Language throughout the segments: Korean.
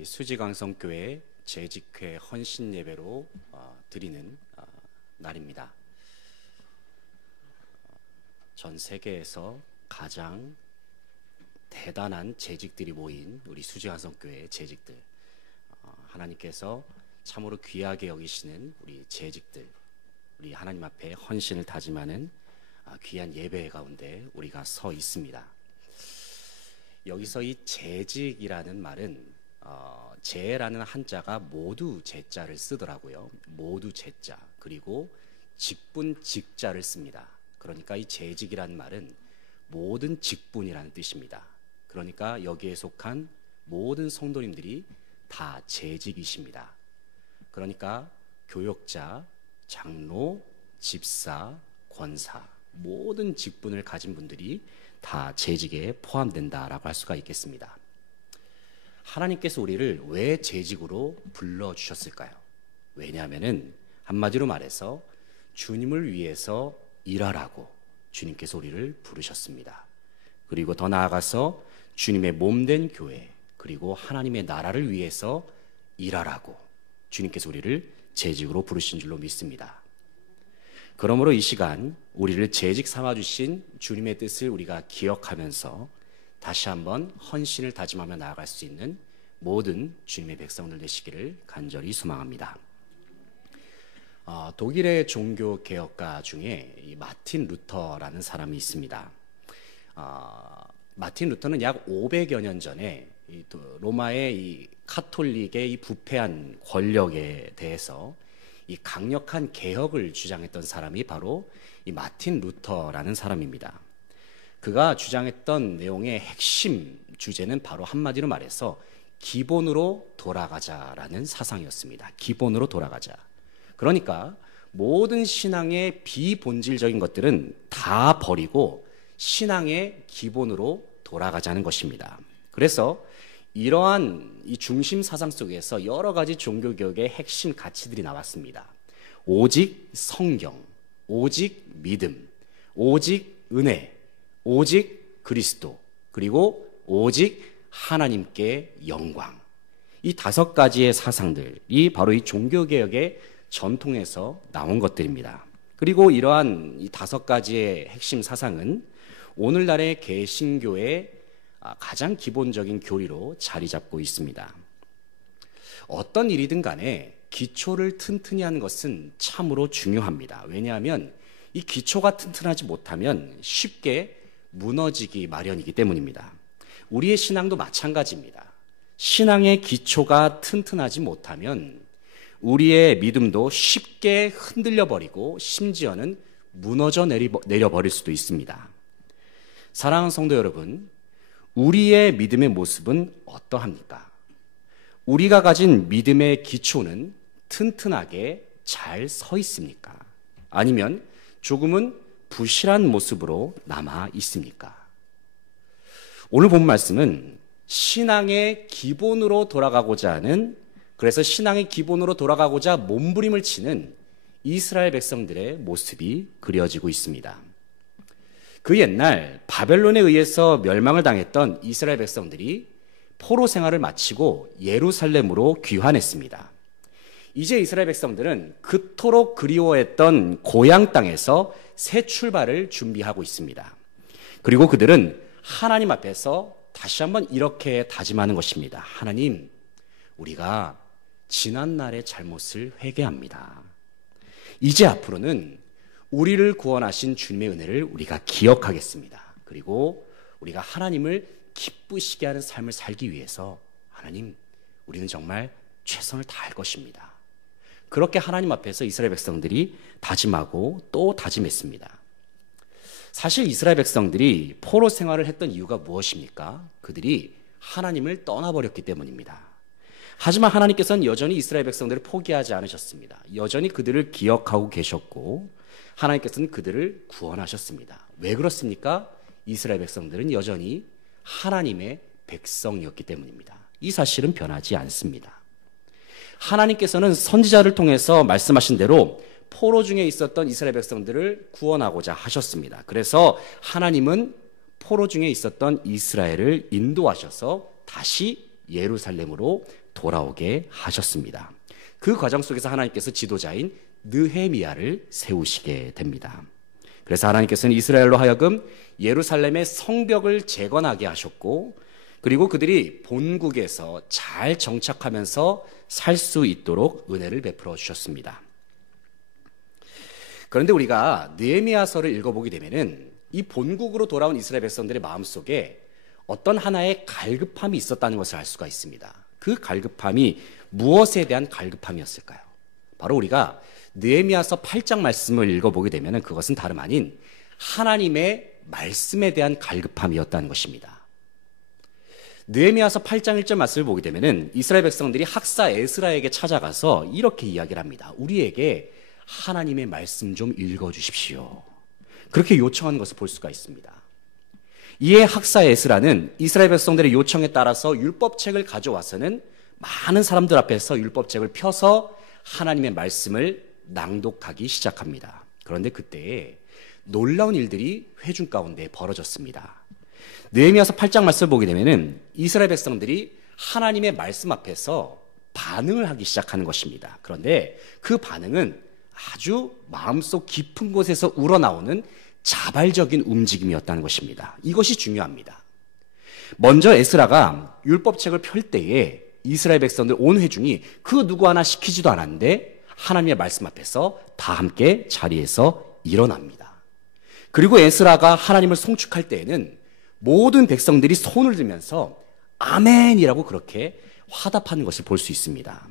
우리 수지강성교회 재직회 헌신 예배로 드리는 날입니다. 전 세계에서 가장 대단한 재직들이 모인 우리 수지강성교회 재직들, 하나님께서 참으로 귀하게 여기시는 우리 재직들, 우리 하나님 앞에 헌신을 다짐하는 귀한 예배 가운데 우리가 서 있습니다. 여기서 이 재직이라는 말은 재라는 한자가 모두 재자를 쓰더라고요. 모두 재자, 그리고 직분 직자를 씁니다. 그러니까 이 재직이라는 말은 모든 직분이라는 뜻입니다. 그러니까 여기에 속한 모든 성도님들이 다 재직이십니다. 그러니까 교역자, 장로, 집사, 권사, 모든 직분을 가진 분들이 다 재직에 포함된다라고 할 수가 있겠습니다. 하나님께서 우리를 왜 재직으로 불러주셨을까요? 왜냐하면은 한마디로 말해서 주님을 위해서 일하라고 주님께서 우리를 부르셨습니다. 그리고 더 나아가서 주님의 몸된 교회, 그리고 하나님의 나라를 위해서 일하라고 주님께서 우리를 재직으로 부르신 줄로 믿습니다. 그러므로 이 시간 우리를 재직 삼아주신 주님의 뜻을 우리가 기억하면서 다시 한번 헌신을 다짐하며 나아갈 수 있는 모든 주님의 백성들 되시기를 간절히 소망합니다. 독일의 종교 개혁가 중에 이 마틴 루터라는 사람이 있습니다. 마틴 루터는 약 500여 년 전에 로마의 이 카톨릭의 이 부패한 권력에 대해서 이 강력한 개혁을 주장했던 사람이 바로 이 마틴 루터라는 사람입니다. 그가 주장했던 내용의 핵심 주제는 바로 한마디로 말해서 기본으로 돌아가자라는 사상이었습니다. 기본으로 돌아가자. 그러니까 모든 신앙의 비본질적인 것들은 다 버리고 신앙의 기본으로 돌아가자는 것입니다. 그래서 이러한 이 중심 사상 속에서 여러 가지 종교개혁의 핵심 가치들이 나왔습니다. 오직 성경, 오직 믿음, 오직 은혜, 오직 그리스도, 그리고 오직 하나님께 영광. 이 5가지의 사상들이 바로 이 종교개혁의 전통에서 나온 것들입니다. 그리고 이러한 이 5가지의 핵심 사상은 오늘날의 개신교의 가장 기본적인 교리로 자리 잡고 있습니다. 어떤 일이든 간에 기초를 튼튼히 하는 것은 참으로 중요합니다. 왜냐하면 이 기초가 튼튼하지 못하면 쉽게 무너지기 마련이기 때문입니다. 우리의 신앙도 마찬가지입니다. 신앙의 기초가 튼튼하지 못하면 우리의 믿음도 쉽게 흔들려 버리고 심지어는 무너져 내려버릴 수도 있습니다. 사랑하는 성도 여러분, 우리의 믿음의 모습은 어떠합니까? 우리가 가진 믿음의 기초는 튼튼하게 잘 서 있습니까? 아니면 조금은 부실한 모습으로 남아 있습니까? 오늘 본 말씀은 신앙의 기본으로 돌아가고자 하는, 그래서 신앙의 기본으로 돌아가고자 몸부림을 치는 이스라엘 백성들의 모습이 그려지고 있습니다. 그 옛날 바벨론에 의해서 멸망을 당했던 이스라엘 백성들이 포로 생활을 마치고 예루살렘으로 귀환했습니다. 이제 이스라엘 백성들은 그토록 그리워했던 고향 땅에서 새 출발을 준비하고 있습니다. 그리고 그들은 하나님 앞에서 다시 한번 이렇게 다짐하는 것입니다. 하나님, 우리가 지난 날의 잘못을 회개합니다. 이제 앞으로는 우리를 구원하신 주님의 은혜를 우리가 기억하겠습니다. 그리고 우리가 하나님을 기쁘시게 하는 삶을 살기 위해서 하나님, 우리는 정말 최선을 다할 것입니다. 그렇게 하나님 앞에서 이스라엘 백성들이 다짐하고 또 다짐했습니다. 사실 이스라엘 백성들이 포로 생활을 했던 이유가 무엇입니까? 그들이 하나님을 떠나버렸기 때문입니다. 하지만 하나님께서는 여전히 이스라엘 백성들을 포기하지 않으셨습니다. 여전히 그들을 기억하고 계셨고 하나님께서는 그들을 구원하셨습니다. 왜 그렇습니까? 이스라엘 백성들은 여전히 하나님의 백성이었기 때문입니다. 이 사실은 변하지 않습니다. 하나님께서는 선지자를 통해서 말씀하신 대로 포로 중에 있었던 이스라엘 백성들을 구원하고자 하셨습니다. 그래서 하나님은 포로 중에 있었던 이스라엘을 인도하셔서 다시 예루살렘으로 돌아오게 하셨습니다. 그 과정 속에서 하나님께서 지도자인 느헤미야를 세우시게 됩니다. 그래서 하나님께서는 이스라엘로 하여금 예루살렘의 성벽을 재건하게 하셨고, 그리고 그들이 본국에서 잘 정착하면서 살 수 있도록 은혜를 베풀어 주셨습니다. 그런데 우리가 느헤미야서를 읽어보게 되면은 이 본국으로 돌아온 이스라엘 백성들의 마음속에 어떤 하나의 갈급함이 있었다는 것을 알 수가 있습니다. 그 갈급함이 무엇에 대한 갈급함이었을까요? 바로 우리가 느헤미야서 8장 말씀을 읽어보게 되면 그것은 다름 아닌 하나님의 말씀에 대한 갈급함이었다는 것입니다. 느헤미야서 8장 1절 말씀을 보게 되면 이스라엘 백성들이 학사 에스라에게 찾아가서 이렇게 이야기를 합니다. 우리에게 하나님의 말씀 좀 읽어주십시오. 그렇게 요청하는 것을 볼 수가 있습니다. 이에 학사 에스라는 이스라엘 백성들의 요청에 따라서 율법책을 가져와서는 많은 사람들 앞에서 율법책을 펴서 하나님의 말씀을 낭독하기 시작합니다. 그런데 그때에 놀라운 일들이 회중 가운데 벌어졌습니다. 느헤미야서 8장 말씀을 보게 되면은 이스라엘 백성들이 하나님의 말씀 앞에서 반응을 하기 시작하는 것입니다. 그런데 그 반응은 아주 마음속 깊은 곳에서 우러나오는 자발적인 움직임이었다는 것입니다. 이것이 중요합니다. 먼저 에스라가 율법책을 펼 때에 이스라엘 백성들 온 회중이 그 누구 하나 시키지도 않았는데 하나님의 말씀 앞에서 다 함께 자리에서 일어납니다. 그리고 에스라가 하나님을 송축할 때에는 모든 백성들이 손을 들면서 아멘이라고 그렇게 화답하는 것을 볼 수 있습니다.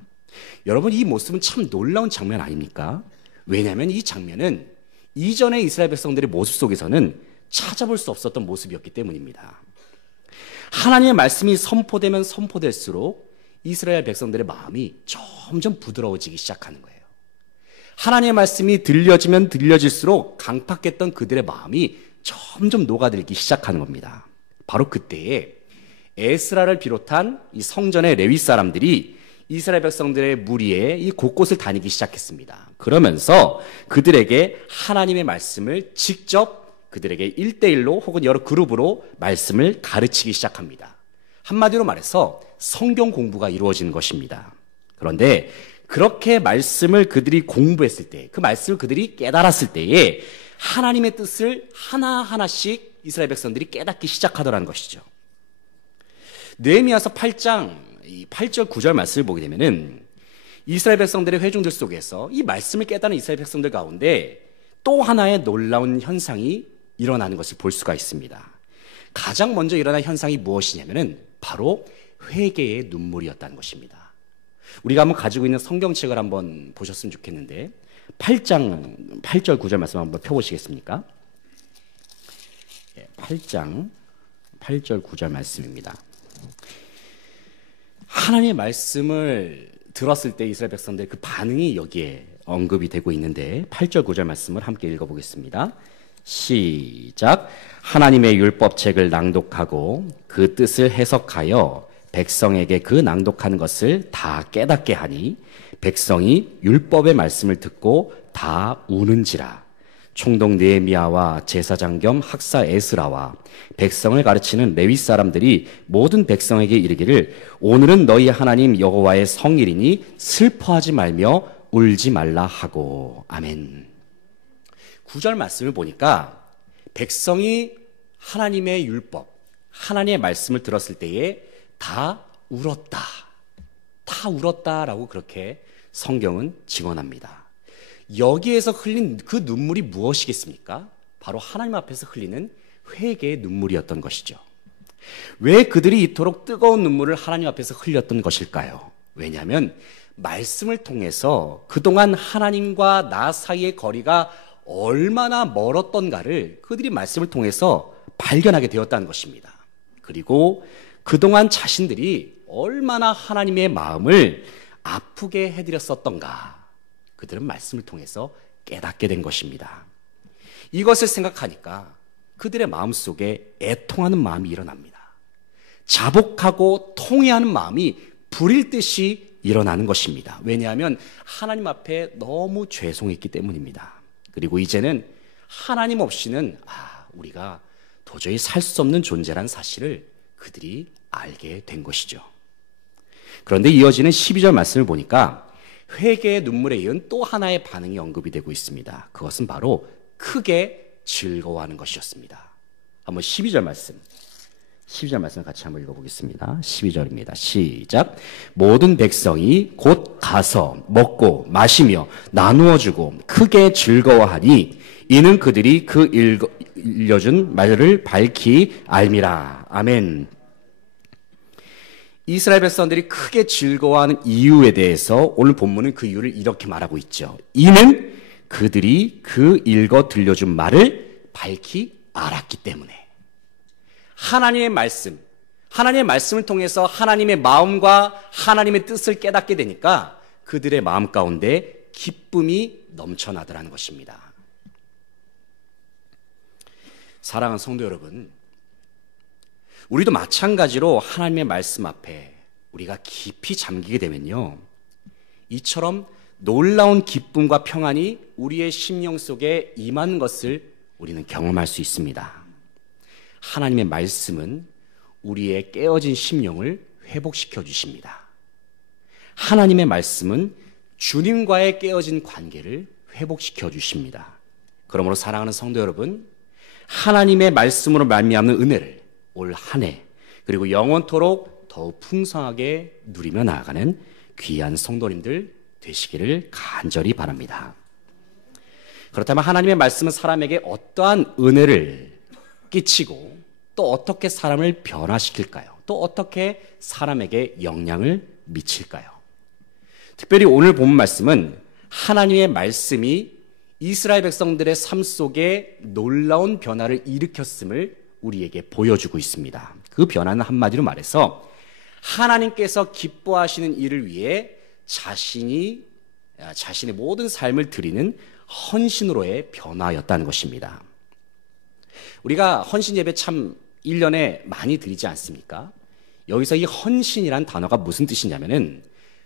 여러분, 이 모습은 참 놀라운 장면 아닙니까? 왜냐하면 이 장면은 이전의 이스라엘 백성들의 모습 속에서는 찾아볼 수 없었던 모습이었기 때문입니다. 하나님의 말씀이 선포되면 선포될수록 이스라엘 백성들의 마음이 점점 부드러워지기 시작하는 거예요. 하나님의 말씀이 들려지면 들려질수록 강팍했던 그들의 마음이 점점 녹아들기 시작하는 겁니다. 바로 그때에 에스라를 비롯한 이 성전의 레위 사람들이 이스라엘 백성들의 무리에 이 곳곳을 다니기 시작했습니다. 그러면서 그들에게 하나님의 말씀을 직접 그들에게 1대1로 혹은 여러 그룹으로 말씀을 가르치기 시작합니다. 한마디로 말해서 성경 공부가 이루어지는 것입니다. 그런데 그렇게 말씀을 그들이 공부했을 때, 그 말씀을 그들이 깨달았을 때에 하나님의 뜻을 하나하나씩 이스라엘 백성들이 깨닫기 시작하더라는 것이죠. 느헤미야서 8장 8절 9절 말씀을 보게 되면은 이스라엘 백성들의 회중들 속에서 이 말씀을 깨닫는 이스라엘 백성들 가운데 또 하나의 놀라운 현상이 일어나는 것을 볼 수가 있습니다. 가장 먼저 일어난 현상이 무엇이냐면은 바로 회개의 눈물이었다는 것입니다. 우리가 한번 가지고 있는 성경책을 한번 보셨으면 좋겠는데 8장 8절 9절 말씀 한번 펴보시겠습니까? 8장 8절 9절 말씀입니다. 하나님의 말씀을 들었을 때 이스라엘 백성들의 그 반응이 여기에 언급이 되고 있는데 8절 9절 말씀을 함께 읽어보겠습니다. 시작. 하나님의 율법책을 낭독하고 그 뜻을 해석하여 백성에게 그 낭독하는 것을 다 깨닫게 하니 백성이 율법의 말씀을 듣고 다 우는지라. 총독 느헤미야와 제사장 겸 학사 에스라와 백성을 가르치는 레위 사람들이 모든 백성에게 이르기를 오늘은 너희 하나님 여호와의 성일이니 슬퍼하지 말며 울지 말라 하고. 아멘. 9절 말씀을 보니까 백성이 하나님의 율법, 하나님의 말씀을 들었을 때에 다 울었다. 다 울었다라고 그렇게 성경은 증언합니다. 여기에서 흘린 그 눈물이 무엇이겠습니까? 바로 하나님 앞에서 흘리는 회개의 눈물이었던 것이죠. 왜 그들이 이토록 뜨거운 눈물을 하나님 앞에서 흘렸던 것일까요? 왜냐하면 말씀을 통해서 그동안 하나님과 나 사이의 거리가 얼마나 멀었던가를 그들이 말씀을 통해서 발견하게 되었다는 것입니다. 그리고 그동안 자신들이 얼마나 하나님의 마음을 아프게 해드렸었던가 그들은 말씀을 통해서 깨닫게 된 것입니다. 이것을 생각하니까 그들의 마음속에 애통하는 마음이 일어납니다. 자복하고 통회하는 마음이 불일 듯이 일어나는 것입니다. 왜냐하면 하나님 앞에 너무 죄송했기 때문입니다. 그리고 이제는 하나님 없이는 우리가 도저히 살 수 없는 존재란 사실을 그들이 알게 된 것이죠. 그런데 이어지는 12절 말씀을 보니까 회개의 눈물에 이은 또 하나의 반응이 언급이 되고 있습니다. 그것은 바로 크게 즐거워하는 것이었습니다. 한번 12절 말씀 같이 한번 읽어보겠습니다. 12절입니다. 시작. 모든 백성이 곧 가서 먹고 마시며 나누어주고 크게 즐거워하니 이는 그들이 그 일려준 말을 밝히 알미라. 아멘. 이스라엘 백성들이 크게 즐거워하는 이유에 대해서 오늘 본문은 그 이유를 이렇게 말하고 있죠. 이는 그들이 그 읽어 들려준 말을 밝히 알았기 때문에. 하나님의 말씀을 통해서 하나님의 마음과 하나님의 뜻을 깨닫게 되니까 그들의 마음 가운데 기쁨이 넘쳐나더라는 것입니다. 사랑하는 성도 여러분, 우리도 마찬가지로 하나님의 말씀 앞에 우리가 깊이 잠기게 되면요, 이처럼 놀라운 기쁨과 평안이 우리의 심령 속에 임하는 것을 우리는 경험할 수 있습니다. 하나님의 말씀은 우리의 깨어진 심령을 회복시켜 주십니다. 하나님의 말씀은 주님과의 깨어진 관계를 회복시켜 주십니다. 그러므로 사랑하는 성도 여러분, 하나님의 말씀으로 말미암는 은혜를 올 한 해 그리고 영원토록 더욱 풍성하게 누리며 나아가는 귀한 성도님들 되시기를 간절히 바랍니다. 그렇다면 하나님의 말씀은 사람에게 어떠한 은혜를 끼치고 또 어떻게 사람을 변화시킬까요? 또 어떻게 사람에게 영향을 미칠까요? 특별히 오늘 본 말씀은 하나님의 말씀이 이스라엘 백성들의 삶 속에 놀라운 변화를 일으켰음을 우리에게 보여주고 있습니다. 그 변화는 한마디로 말해서 하나님께서 기뻐하시는 일을 위해 자신의 모든 삶을 드리는 헌신으로의 변화였다는 것입니다. 우리가 헌신 예배 참 1년에 많이 드리지 않습니까? 여기서 이 헌신이란 단어가 무슨 뜻이냐면은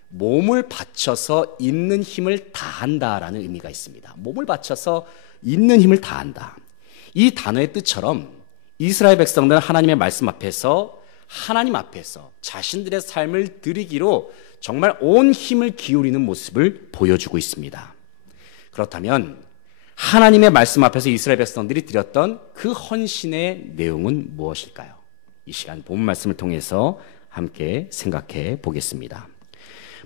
몸을 바쳐서 있는 힘을 다한다라는 의미가 있습니다. 몸을 바쳐서 있는 힘을 다한다. 이 단어의 뜻처럼 이스라엘 백성들은 하나님의 말씀 앞에서 하나님 앞에서 자신들의 삶을 드리기로 정말 온 힘을 기울이는 모습을 보여주고 있습니다. 그렇다면 하나님의 말씀 앞에서 이스라엘 백성들이 드렸던 그 헌신의 내용은 무엇일까요? 이 시간 본 말씀을 통해서 함께 생각해 보겠습니다.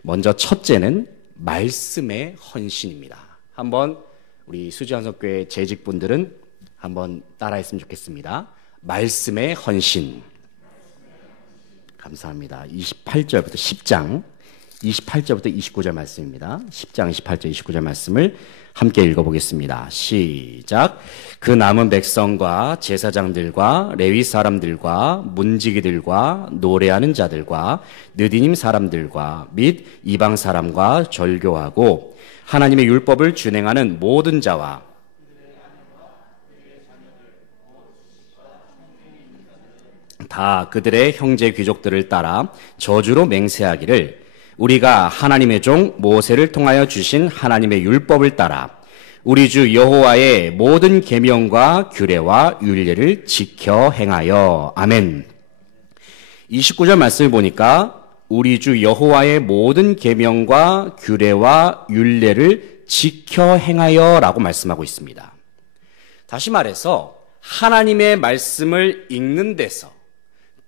먼저 첫째는 말씀의 헌신입니다. 한번 우리 수지한석교회 재직분들은 한번 따라했으면 좋겠습니다. 말씀의 헌신. 감사합니다. 28절부터 10장 28절부터 29절 말씀입니다. 10장 28절 29절 말씀을 함께 읽어보겠습니다. 시작. 그 남은 백성과 제사장들과 레위 사람들과 문지기들과 노래하는 자들과 느디님 사람들과 및 이방 사람과 절교하고 하나님의 율법을 준행하는 모든 자와 다 그들의 형제 귀족들을 따라 저주로 맹세하기를 우리가 하나님의 종 모세를 통하여 주신 하나님의 율법을 따라 우리 주 여호와의 모든 계명과 규례와 율례를 지켜 행하여. 아멘. 29절 말씀을 보니까 우리 주 여호와의 모든 계명과 규례와 율례를 지켜 행하여라고 말씀하고 있습니다. 다시 말해서 하나님의 말씀을 읽는 데서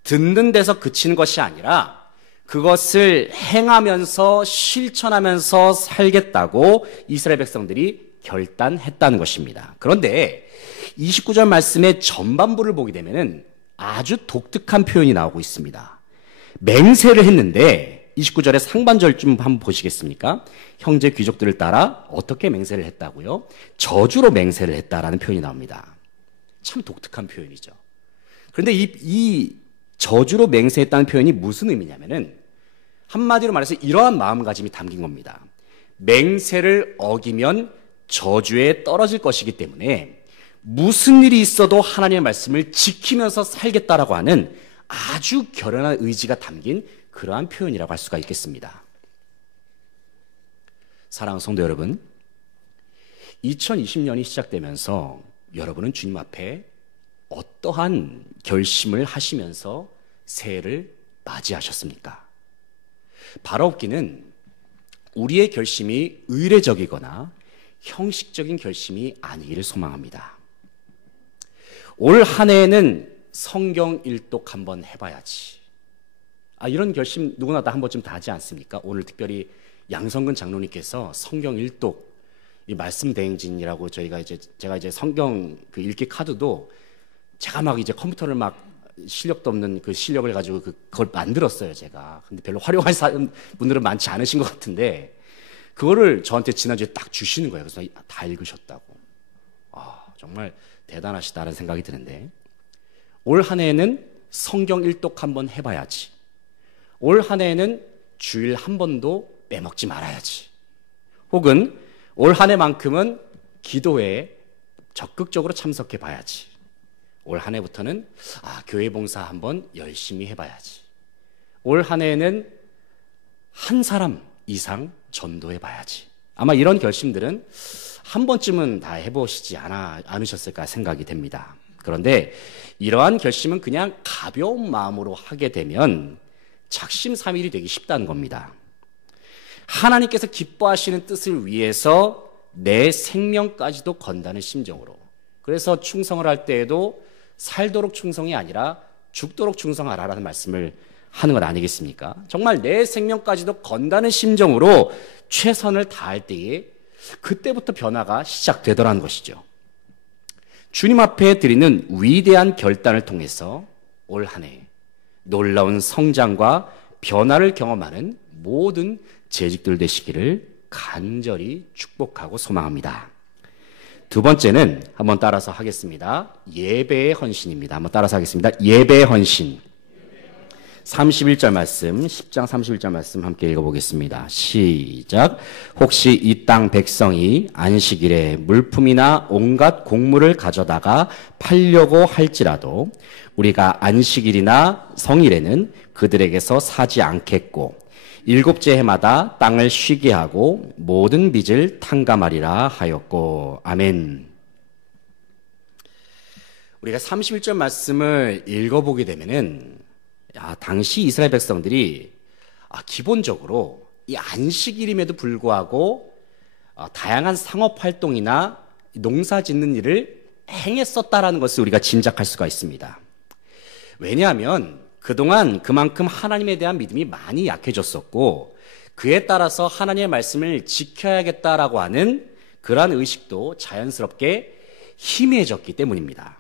듣는 데서 그치는 것이 아니라 그것을 행하면서 실천하면서 살겠다고 이스라엘 백성들이 결단했다는 것입니다. 그런데 29절 말씀의 전반부를 보게 되면 아주 독특한 표현이 나오고 있습니다. 맹세를 했는데 29절의 상반절 좀 한번 보시겠습니까? 형제 귀족들을 따라 어떻게 맹세를 했다고요? 저주로 맹세를 했다라는 표현이 나옵니다. 참 독특한 표현이죠. 그런데 이 저주로 맹세했다는 표현이 무슨 의미냐면은 한마디로 말해서 이러한 마음가짐이 담긴 겁니다. 맹세를 어기면 저주에 떨어질 것이기 때문에 무슨 일이 있어도 하나님의 말씀을 지키면서 살겠다라고 하는 아주 결연한 의지가 담긴 그러한 표현이라고 할 수가 있겠습니다. 사랑하는 성도 여러분, 2020년이 시작되면서 여러분은 주님 앞에 어떠한 결심을 하시면서 새해를 맞이하셨습니까? 바라옵기는 우리의 결심이 의례적이거나 형식적인 결심이 아니기를 소망합니다. 올 한 해에는 성경 일독 한번 해봐야지. 이런 결심 누구나 다 한 번쯤 다 하지 않습니까? 오늘 특별히 양성근 장로님께서 성경 일독, 이 말씀 대행진이라고 제가 이제 성경 그 읽기 카드도 제가 막 이제 컴퓨터를 막 실력도 없는 그 실력을 가지고 그걸 만들었어요, 제가. 근데 별로 활용할 분들은 많지 않으신 것 같은데, 그거를 저한테 지난주에 딱 주시는 거예요. 그래서 다 읽으셨다고. 정말 대단하시다는 생각이 드는데, 올 한 해에는 성경 일독 한번 해봐야지. 올 한 해에는 주일 한 번도 빼먹지 말아야지. 혹은 올 한 해만큼은 기도회에 적극적으로 참석해 봐야지. 올 한 해부터는 교회 봉사 한번 열심히 해봐야지. 올 한 해에는 한 사람 이상 전도해 봐야지. 아마 이런 결심들은 한 번쯤은 다 해보시지 않으셨을까 생각이 됩니다. 그런데 이러한 결심은 그냥 가벼운 마음으로 하게 되면 작심삼일이 되기 쉽다는 겁니다. 하나님께서 기뻐하시는 뜻을 위해서 내 생명까지도 건다는 심정으로. 그래서 충성을 할 때에도 살도록 충성이 아니라 죽도록 충성하라라는 말씀을 하는 것 아니겠습니까? 정말 내 생명까지도 건다는 심정으로 최선을 다할 때에 그때부터 변화가 시작되더라는 것이죠. 주님 앞에 드리는 위대한 결단을 통해서 올 한 해 놀라운 성장과 변화를 경험하는 모든 재직들 되시기를 간절히 축복하고 소망합니다. 두 번째는 한번 따라서 하겠습니다. 예배의 헌신입니다. 한번 따라서 하겠습니다. 예배의 헌신. 31절 말씀, 10장 31절 말씀 함께 읽어보겠습니다. 시작. 혹시 이 땅 백성이 안식일에 물품이나 온갖 곡물을 가져다가 팔려고 할지라도 우리가 안식일이나 성일에는 그들에게서 사지 않겠고 일곱째 해마다 땅을 쉬게 하고 모든 빚을 탕감하리라 하였고. 아멘. 우리가 31절 말씀을 읽어보게 되면은 당시 이스라엘 백성들이 기본적으로 이 안식일임에도 불구하고 다양한 상업 활동이나 농사 짓는 일을 행했었다라는 것을 우리가 짐작할 수가 있습니다. 왜냐하면 그동안 그만큼 하나님에 대한 믿음이 많이 약해졌었고 그에 따라서 하나님의 말씀을 지켜야겠다라고 하는 그러한 의식도 자연스럽게 희미해졌기 때문입니다.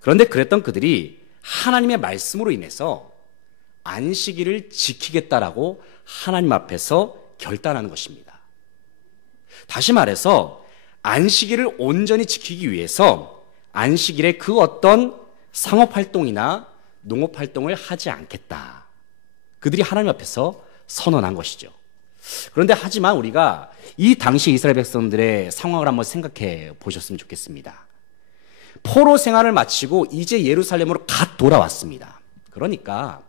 그런데 그랬던 그들이 하나님의 말씀으로 인해서 안식일을 지키겠다라고 하나님 앞에서 결단하는 것입니다. 다시 말해서 안식일을 온전히 지키기 위해서 안식일에 그 어떤 상업활동이나 농업활동을 하지 않겠다. 그들이 하나님 앞에서 선언한 것이죠. 그런데 하지만 우리가 이 당시 이스라엘 백성들의 상황을 한번 생각해 보셨으면 좋겠습니다. 포로 생활을 마치고 이제 예루살렘으로 갓 돌아왔습니다. 그러니까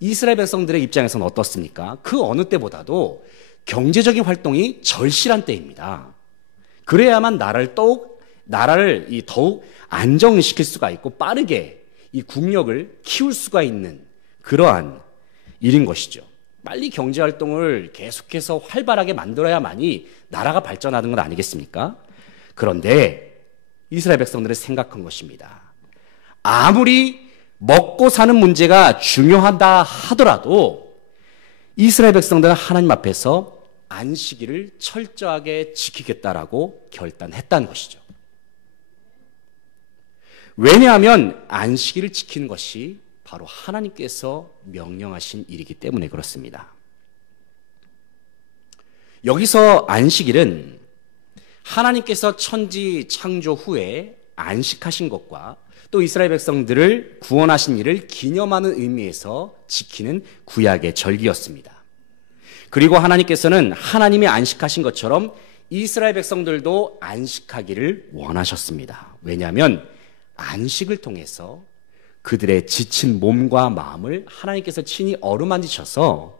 이스라엘 백성들의 입장에서는 어떻습니까? 그 어느 때보다도 경제적인 활동이 절실한 때입니다. 그래야만 나라를 더욱 안정시킬 수가 있고 빠르게 이 국력을 키울 수가 있는 그러한 일인 것이죠. 빨리 경제활동을 계속해서 활발하게 만들어야만이 나라가 발전하는 건 아니겠습니까? 그런데 이스라엘 백성들은 생각한 것입니다. 아무리 먹고 사는 문제가 중요하다 하더라도 이스라엘 백성들은 하나님 앞에서 안식일을 철저하게 지키겠다라고 결단했다는 것이죠. 왜냐하면 안식일을 지키는 것이 바로 하나님께서 명령하신 일이기 때문에 그렇습니다. 여기서 안식일은 하나님께서 천지 창조 후에 안식하신 것과 또 이스라엘 백성들을 구원하신 일을 기념하는 의미에서 지키는 구약의 절기였습니다. 그리고 하나님께서는 하나님이 안식하신 것처럼 이스라엘 백성들도 안식하기를 원하셨습니다. 왜냐하면 안식을 통해서 그들의 지친 몸과 마음을 하나님께서 친히 어루만지셔서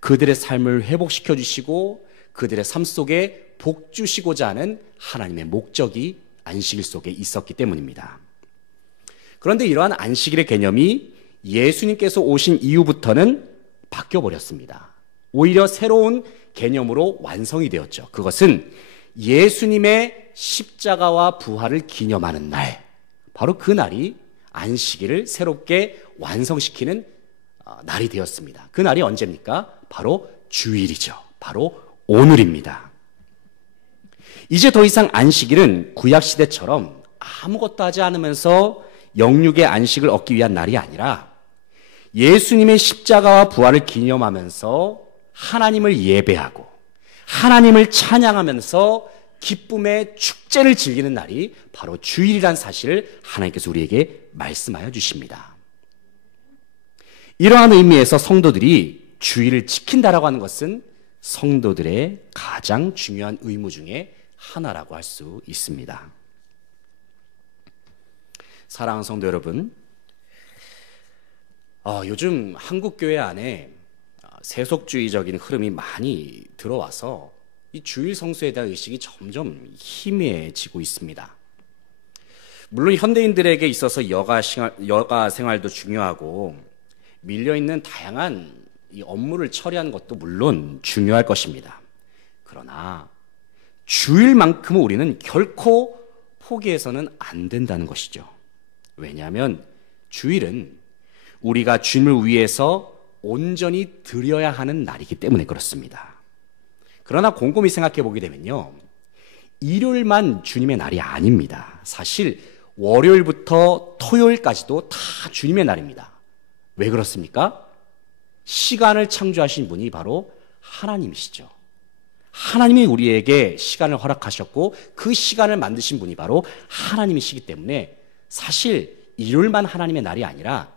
그들의 삶을 회복시켜 주시고 그들의 삶 속에 복 주시고자 하는 하나님의 목적이 안식일 속에 있었기 때문입니다. 그런데 이러한 안식일의 개념이 예수님께서 오신 이후부터는 바뀌어 버렸습니다. 오히려 새로운 개념으로 완성이 되었죠. 그것은 예수님의 십자가와 부활을 기념하는 날, 바로 그 날이 안식일을 새롭게 완성시키는 날이 되었습니다. 그 날이 언제입니까? 바로 주일이죠. 바로 오늘입니다. 이제 더 이상 안식일은 구약시대처럼 아무것도 하지 않으면서 영육의 안식을 얻기 위한 날이 아니라 예수님의 십자가와 부활을 기념하면서 하나님을 예배하고 하나님을 찬양하면서 기쁨의 축제를 즐기는 날이 바로 주일이란 사실을 하나님께서 우리에게 말씀하여 주십니다. 이러한 의미에서 성도들이 주일을 지킨다라고 하는 것은 성도들의 가장 중요한 의무 중에 하나라고 할 수 있습니다. 사랑하는 성도 여러분, 요즘 한국교회 안에 세속주의적인 흐름이 많이 들어와서 이 주일 성수에 대한 의식이 점점 희미해지고 있습니다. 물론 현대인들에게 있어서 여가 생활도 중요하고 밀려있는 다양한 이 업무를 처리하는 것도 물론 중요할 것입니다. 그러나 주일만큼은 우리는 결코 포기해서는 안 된다는 것이죠. 왜냐하면 주일은 우리가 주님을 위해서 온전히 드려야 하는 날이기 때문에 그렇습니다. 그러나 곰곰이 생각해 보게 되면요, 일요일만 주님의 날이 아닙니다. 사실 월요일부터 토요일까지도 다 주님의 날입니다. 왜 그렇습니까? 시간을 창조하신 분이 바로 하나님이시죠. 하나님이 우리에게 시간을 허락하셨고 그 시간을 만드신 분이 바로 하나님이시기 때문에 사실 일요일만 하나님의 날이 아니라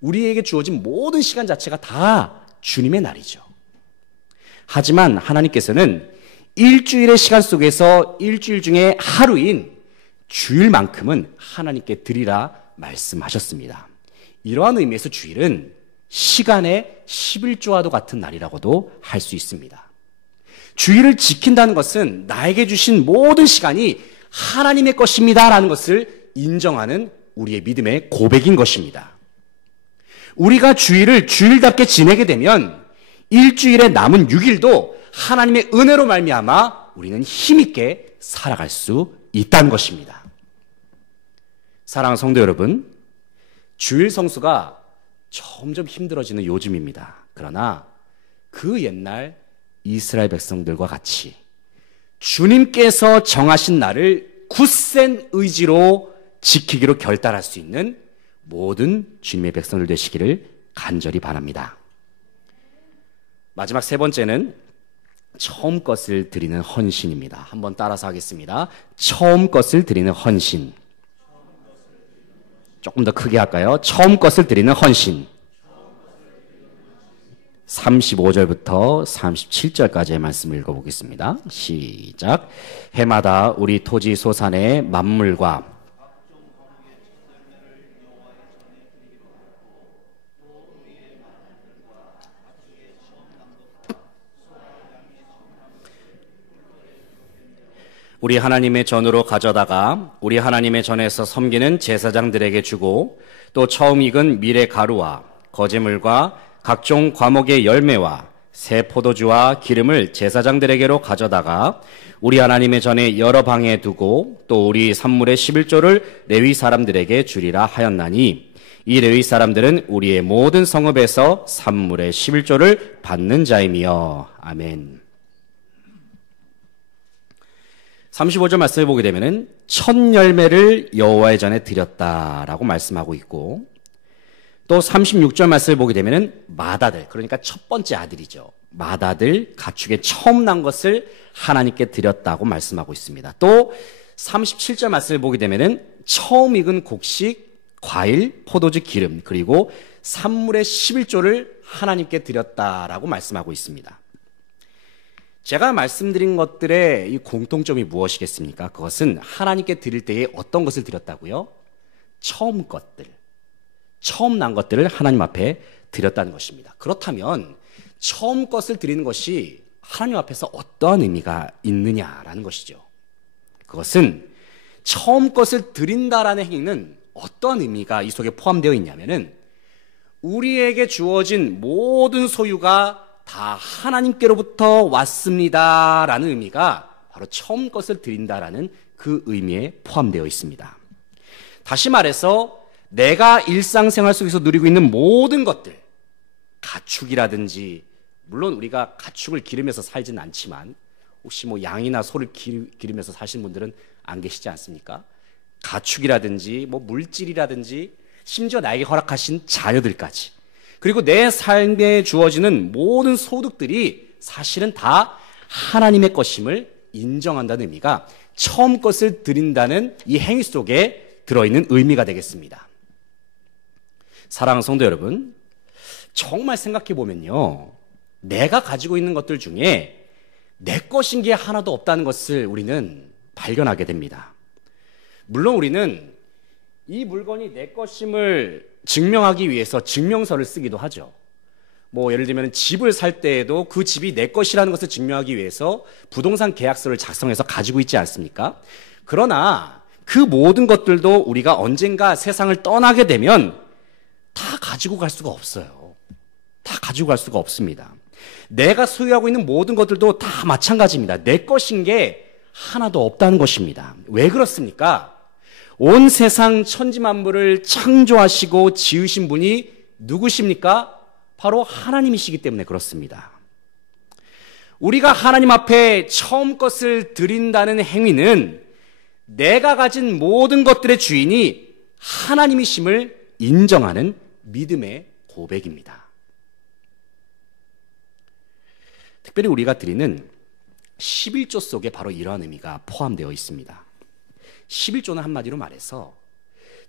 우리에게 주어진 모든 시간 자체가 다 주님의 날이죠. 하지만 하나님께서는 일주일의 시간 속에서 일주일 중에 하루인 주일만큼은 하나님께 드리라 말씀하셨습니다. 이러한 의미에서 주일은 시간의 11조와도 같은 날이라고도 할 수 있습니다. 주일을 지킨다는 것은 나에게 주신 모든 시간이 하나님의 것입니다라는 것을 인정하는 우리의 믿음의 고백인 것입니다. 우리가 주일을 주일답게 지내게 되면 일주일에 남은 6일도 하나님의 은혜로 말미암아 우리는 힘있게 살아갈 수 있다는 것입니다. 사랑하는 성도 여러분, 주일 성수가 점점 힘들어지는 요즘입니다. 그러나 그 옛날 이스라엘 백성들과 같이 주님께서 정하신 날을 굳센 의지로 지키기로 결단할 수 있는 모든 주님의 백성들 되시기를 간절히 바랍니다. 마지막 세 번째는 처음 것을 드리는 헌신입니다. 한번 따라서 하겠습니다. 처음 것을 드리는 헌신. 조금 더 크게 할까요? 처음 것을 드리는 헌신. 35절부터 37절까지의 말씀을 읽어보겠습니다. 시작. 해마다 우리 토지 소산의 만물과 우리 하나님의 전으로 가져다가 우리 하나님의 전에서 섬기는 제사장들에게 주고 또 처음 익은 밀의 가루와 거제물과 각종 과목의 열매와 새 포도주와 기름을 제사장들에게로 가져다가 우리 하나님의 전에 여러 방에 두고 또 우리 산물의 11조를 레위 사람들에게 주리라 하였나니 이 레위 사람들은 우리의 모든 성읍에서 산물의 11조를 받는 자이며. 아멘. 35절 말씀을 보게 되면은 첫 열매를 여호와의 전에 드렸다라고 말씀하고 있고, 또 36절 말씀을 보게 되면은 맏아들, 그러니까 첫 번째 아들이죠. 맏아들 가축의 처음 난 것을 하나님께 드렸다고 말씀하고 있습니다. 또 37절 말씀을 보게 되면은 처음 익은 곡식, 과일, 포도주, 기름, 그리고 산물의 11조를 하나님께 드렸다라고 말씀하고 있습니다. 제가 말씀드린 것들의 이 공통점이 무엇이겠습니까? 그것은 하나님께 드릴 때에 어떤 것을 드렸다고요? 처음 것들, 처음 난 것들을 하나님 앞에 드렸다는 것입니다. 그렇다면 처음 것을 드리는 것이 하나님 앞에서 어떠한 의미가 있느냐라는 것이죠. 그것은 처음 것을 드린다라는 행위는 어떠한 의미가 이 속에 포함되어 있냐면은 우리에게 주어진 모든 소유가 다 하나님께로부터 왔습니다라는 의미가 바로 처음 것을 드린다라는 그 의미에 포함되어 있습니다. 다시 말해서 내가 일상생활 속에서 누리고 있는 모든 것들, 가축이라든지, 물론 우리가 가축을 기르면서 살지는 않지만 혹시 뭐 양이나 소를 기르면서 사시는 분들은 안 계시지 않습니까? 가축이라든지 뭐 물질이라든지 심지어 나에게 허락하신 자녀들까지, 그리고 내 삶에 주어지는 모든 소득들이 사실은 다 하나님의 것임을 인정한다는 의미가 처음 것을 드린다는 이 행위 속에 들어있는 의미가 되겠습니다. 사랑하는 성도 여러분, 정말 생각해 보면요, 내가 가지고 있는 것들 중에 내 것인 게 하나도 없다는 것을 우리는 발견하게 됩니다. 물론 우리는 이 물건이 내 것임을 증명하기 위해서 증명서를 쓰기도 하죠. 뭐 예를 들면 집을 살 때에도 그 집이 내 것이라는 것을 증명하기 위해서 부동산 계약서를 작성해서 가지고 있지 않습니까? 그러나 그 모든 것들도 우리가 언젠가 세상을 떠나게 되면 다 가지고 갈 수가 없어요. 다 가지고 갈 수가 없습니다. 내가 소유하고 있는 모든 것들도 다 마찬가지입니다. 내 것인 게 하나도 없다는 것입니다. 왜 그렇습니까? 온 세상 천지만물을 창조하시고 지으신 분이 누구십니까? 바로 하나님이시기 때문에 그렇습니다. 우리가 하나님 앞에 처음 것을 드린다는 행위는 내가 가진 모든 것들의 주인이 하나님이심을 인정하는 믿음의 고백입니다. 특별히 우리가 드리는 11조 속에 바로 이러한 의미가 포함되어 있습니다. 11조는 한마디로 말해서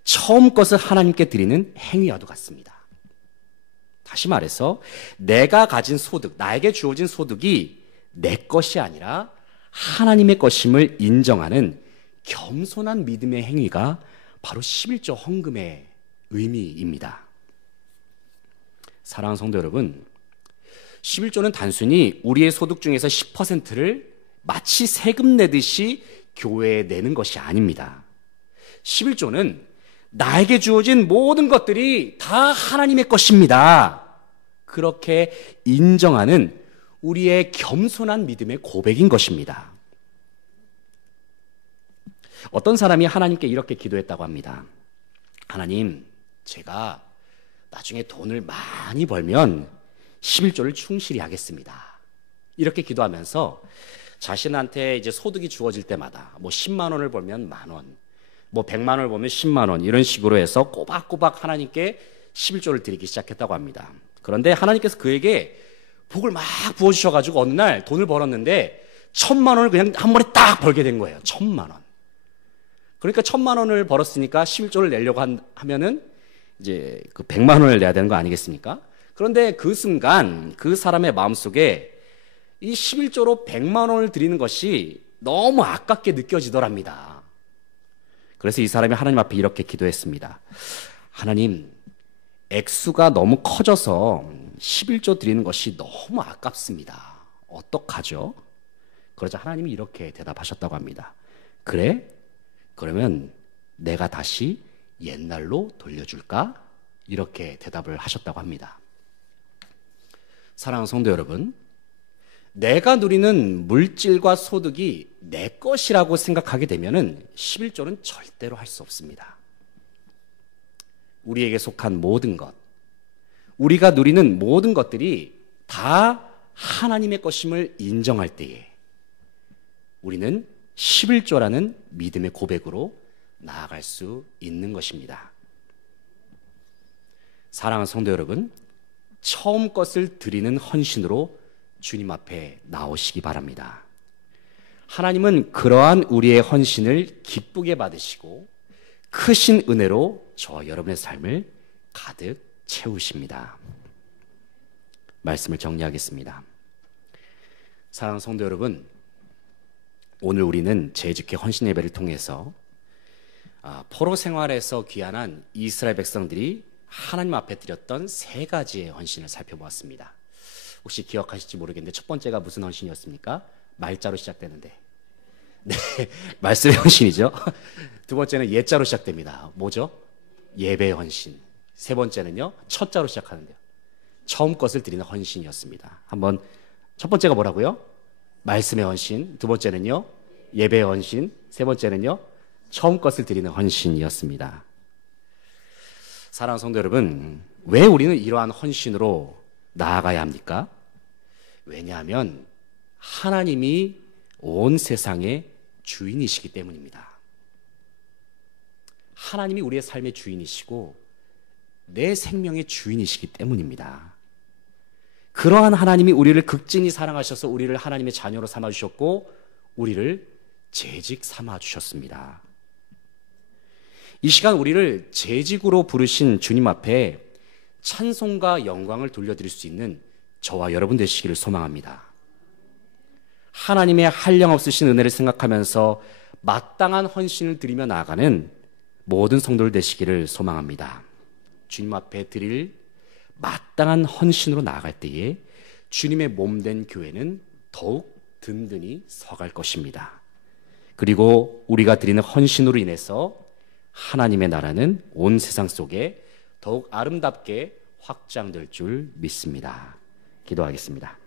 처음 것을 하나님께 드리는 행위와도 같습니다. 다시 말해서 내가 가진 소득, 나에게 주어진 소득이 내 것이 아니라 하나님의 것임을 인정하는 겸손한 믿음의 행위가 바로 11조 헌금의 의미입니다. 사랑하는 성도 여러분, 11조는 단순히 우리의 소득 중에서 10%를 마치 세금 내듯이 교회에 내는 것이 아닙니다. 11조는 나에게 주어진 모든 것들이 다 하나님의 것입니다. 그렇게 인정하는 우리의 겸손한 믿음의 고백인 것입니다. 어떤 사람이 하나님께 이렇게 기도했다고 합니다. 하나님, 제가 나중에 돈을 많이 벌면 11조를 충실히 하겠습니다. 이렇게 기도하면서 자신한테 이제 소득이 주어질 때마다 뭐 10만 원을 벌면 만 원, 뭐 100만 원을 벌면 10만 원, 이런 식으로 해서 꼬박꼬박 하나님께 11조를 드리기 시작했다고 합니다. 그런데 하나님께서 그에게 복을 막 부어주셔가지고 어느 날 돈을 벌었는데 1,000만 원을 그냥 한 번에 딱 벌게 된 거예요. 1,000만 원. 그러니까 1,000만 원을 벌었으니까 11조를 내려고 하면은 이제 그 100만 원을 내야 되는 거 아니겠습니까? 그런데 그 순간 그 사람의 마음속에 이 11조로 100만 원을 드리는 것이 너무 아깝게 느껴지더랍니다. 그래서 이 사람이 하나님 앞에 이렇게 기도했습니다. 하나님, 액수가 너무 커져서 11조 드리는 것이 너무 아깝습니다. 어떡하죠? 그러자 하나님이 이렇게 대답하셨다고 합니다. 그래? 그러면 내가 다시 옛날로 돌려줄까? 이렇게 대답을 하셨다고 합니다. 사랑하는 성도 여러분, 내가 누리는 물질과 소득이 내 것이라고 생각하게 되면은 11조는 절대로 할 수 없습니다. 우리에게 속한 모든 것, 우리가 누리는 모든 것들이 다 하나님의 것임을 인정할 때에 우리는 11조라는 믿음의 고백으로 나아갈 수 있는 것입니다. 사랑하는 성도 여러분, 처음 것을 드리는 헌신으로 주님 앞에 나오시기 바랍니다. 하나님은 그러한 우리의 헌신을 기쁘게 받으시고 크신 은혜로 저와 여러분의 삶을 가득 채우십니다. 말씀을 정리하겠습니다. 사랑하는 성도 여러분, 오늘 우리는 재직회 헌신 예배를 통해서 포로 생활에서 귀환한 이스라엘 백성들이 하나님 앞에 드렸던 세 가지의 헌신을 살펴보았습니다. 혹시 기억하실지 모르겠는데 첫 번째가 무슨 헌신이었습니까? 말자로 시작되는데, 네, 말씀의 헌신이죠. 두 번째는 예자로 시작됩니다. 뭐죠? 예배의 헌신. 세 번째는요, 첫자로 시작하는데요. 처음 것을 드리는 헌신이었습니다. 한번 첫 번째가 뭐라고요? 말씀의 헌신. 두 번째는요? 예배의 헌신. 세 번째는요? 처음 것을 드리는 헌신이었습니다. 사랑하는 성도 여러분, 왜 우리는 이러한 헌신으로 나아가야 합니까? 왜냐하면 하나님이 온 세상의 주인이시기 때문입니다. 하나님이 우리의 삶의 주인이시고 내 생명의 주인이시기 때문입니다. 그러한 하나님이 우리를 극진히 사랑하셔서 우리를 하나님의 자녀로 삼아주셨고 우리를 재직 삼아주셨습니다. 이 시간 우리를 재직으로 부르신 주님 앞에 찬송과 영광을 돌려드릴 수 있는 저와 여러분 되시기를 소망합니다. 하나님의 한량없으신 은혜를 생각하면서 마땅한 헌신을 드리며 나아가는 모든 성도들 되시기를 소망합니다. 주님 앞에 드릴 마땅한 헌신으로 나아갈 때에 주님의 몸된 교회는 더욱 든든히 서갈 것입니다. 그리고 우리가 드리는 헌신으로 인해서 하나님의 나라는 온 세상 속에 더욱 아름답게 확장될 줄 믿습니다. 기도하겠습니다.